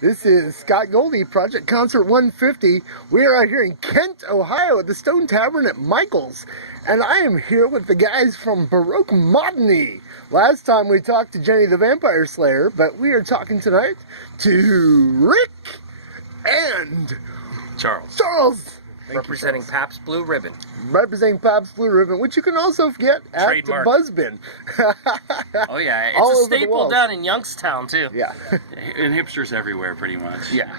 This is Scott Goldie, Project Concert 150. We are out here in Kent, Ohio at the Stone Tavern at Michael's. And I am here with the guys from Baroque Monody. Last time we talked to Jenny the Vampire Slayer, but we are talking tonight to Rick and Charles. Representing Pabst Blue Ribbon. Representing Pabst Blue Ribbon, which you can also get at Trademark. the Buzzbin. Oh yeah, it's All a over the staple walls. down in Youngstown too. Yeah. And hipsters everywhere, pretty much. Yeah.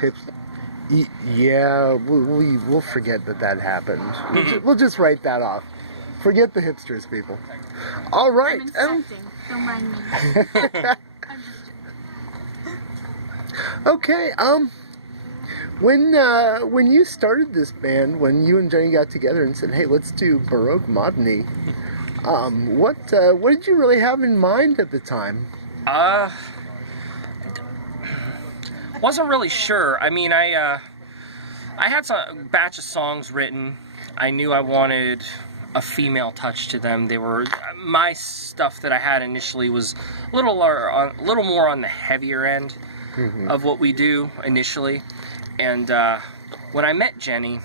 Yeah, we'll forget that happened. We'll just write that off. Forget the hipsters, people. All right. I'm inspecting. Don't mind me. Okay. When you started this band, when you and Jenny got together and said, "Hey, let's do Baroque Monody," what did you really have in mind at the time? Wasn't really sure. I mean, I had a batch of songs written. I knew I wanted a female touch to them. They were my stuff that I had initially was a little more on the heavier end of what we do initially. And when I met Jenny,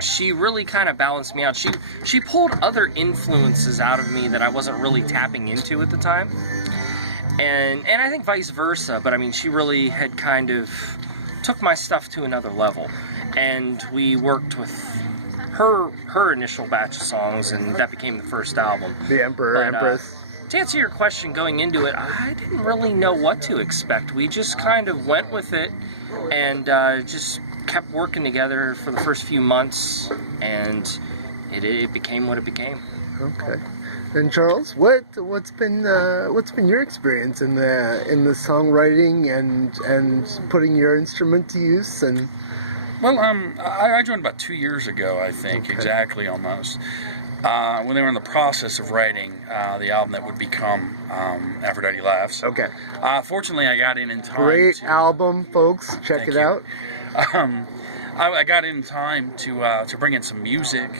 she really kind of balanced me out. She pulled other influences out of me that I wasn't really tapping into at the time. And I think vice versa, but I mean, she really had kind of took my stuff to another level. And we worked with her initial batch of songs, and that became the first album. The Emperor, Empress. To answer your question, going into it, I didn't really know what to expect. We just kind of went with it and just kept working together for the first few months, and it became what it became. Okay. And Charles, what's been your experience in the songwriting and putting your instrument to use? And Well, I joined about 2 years ago, I think, Okay. exactly almost. When they were in the process of writing the album that would become Aphrodite Laughs. okay, Fortunately, I got in time. great album, folks. Check Thank it you. out. I got in time to bring in some music,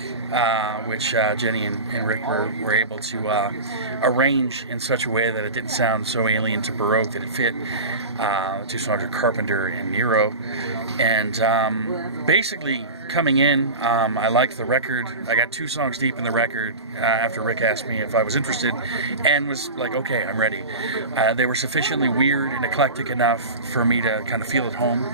which Jenny and Rick were able to arrange in such a way that it didn't sound so alien to Baroque, that it fit two songs of Carpenter and Nero. And basically, coming in, I liked the record. I got 2 songs deep in the record after Rick asked me if I was interested, and was like, okay, I'm ready. They were sufficiently weird and eclectic enough for me to kind of feel at home.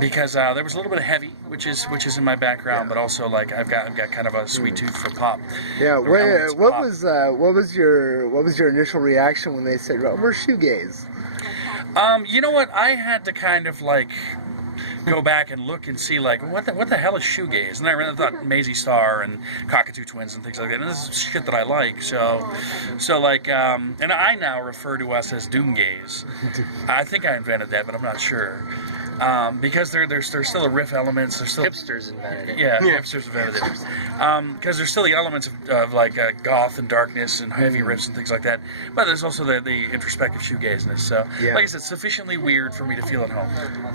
Because there was a little bit of heavy, which is in my background, but also like I've got kind of a sweet tooth for pop. Yeah. or elements of pop. What was your initial reaction when they said, "Well, we're shoegaze"? You know what? I had to kind of like go back and look and see like what the hell is shoegaze? And I really thought Maisie Star and Cockatoo Twins and things like that. And this is shit that I like. So like, and I now refer to us as doomgaze. I think I invented that, but I'm not sure. Because there's still a riff elements. There's still Hipsters invented it. Yeah, hipsters invented it. Because there's still the elements of like goth and darkness and heavy riffs and things like that. But there's also the introspective shoegazeness. So, Yeah. like I said, sufficiently weird for me to feel at home.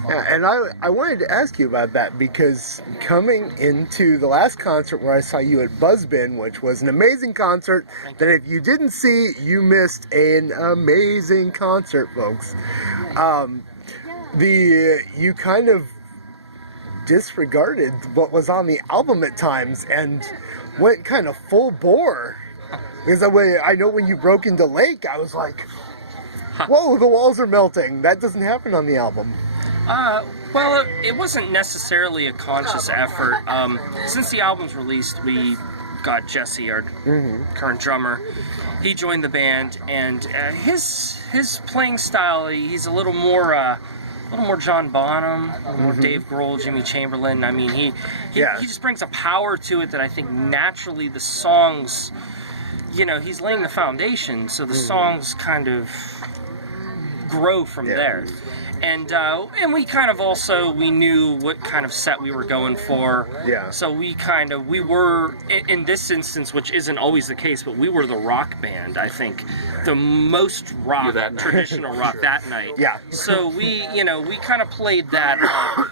Yeah, and I wanted to ask you about that because coming into the last concert where I saw you at Buzzbin, which was an amazing concert, that if you didn't see, you missed an amazing concert, folks. You kind of disregarded what was on the album at times and went kind of full bore. Because I know when you broke into Lake, I was like, whoa, the walls are melting. That doesn't happen on the album. Well, it wasn't necessarily a conscious effort. Since the album's released, we got Jesse, our current drummer. He joined the band, and his playing style, he's a little more John Bonham, a little more Dave Grohl, Jimmy Chamberlain. I mean, he just brings a power to it that I think naturally the songs, he's laying the foundation, so the songs kind of grow from there. And we kind of also, we knew what kind of set we were going for. Yeah. So we were, in this instance, which isn't always the case, but we were the rock band, I think. The most rock, traditional rock that night. Yeah. So we kind of played that up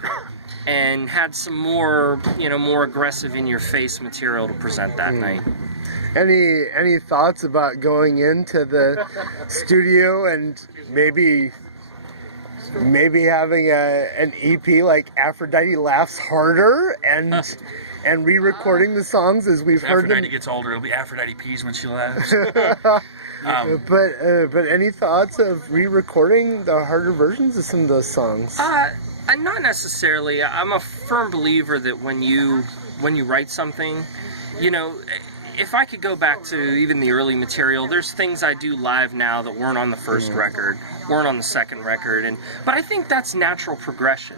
and had some more, more aggressive in-your-face material to present that night. Any thoughts about going into the studio and maybe maybe having an EP like Aphrodite Laughs Harder and re-recording the songs as we've heard them. Aphrodite gets older, it'll be Aphrodite peas when she laughs. But any thoughts of re-recording the harder versions of some of those songs? Not necessarily. I'm a firm believer that when you write something, you know, if I could go back to even the early material, there's things I do live now that weren't on the first record, weren't on the second record, but I think that's natural progression.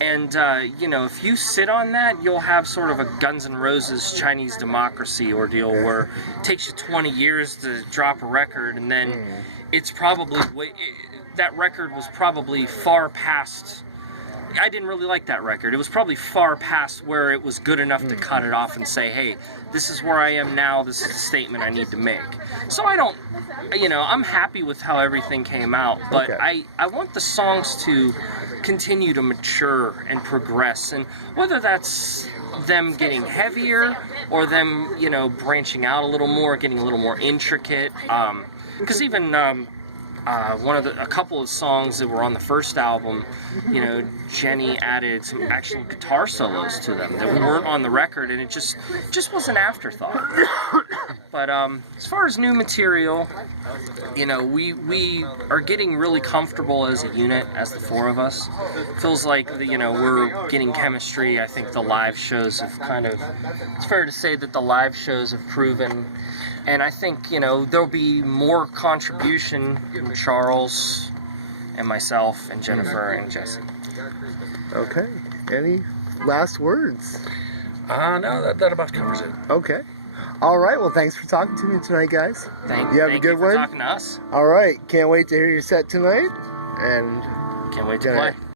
And, you know, if you sit on that, you'll have sort of a Guns N' Roses Chinese Democracy ordeal where it takes you 20 years to drop a record, and then it's probably, that record was probably far past, I didn't really like that record. It was probably far past where it was good enough to cut it off and say, hey, this is where I am now, this is the statement I need to make. So I don't, you know, I'm happy with how everything came out, but I want the songs to continue to mature and progress, and whether that's them getting heavier or them, you know, branching out a little more, getting a little more intricate, because even a couple of songs that were on the first album, you know, Jenny added some actual guitar solos to them that weren't on the record, and it just was an afterthought. But as far as new material, you know, we are getting really comfortable as a unit, as the four of us. Feels like, you know, we're getting chemistry. I think the live shows have it's fair to say that the live shows have proven. And I think, you know, there'll be more contribution from Charles and myself and Jennifer and Jesse. Okay. Any last words? No, that about covers it. Okay. All right. Well, thanks for talking to me tonight, guys. Thank you. Have a good for one. Talking to us. All right. Can't wait to hear your set tonight. And can't wait to play.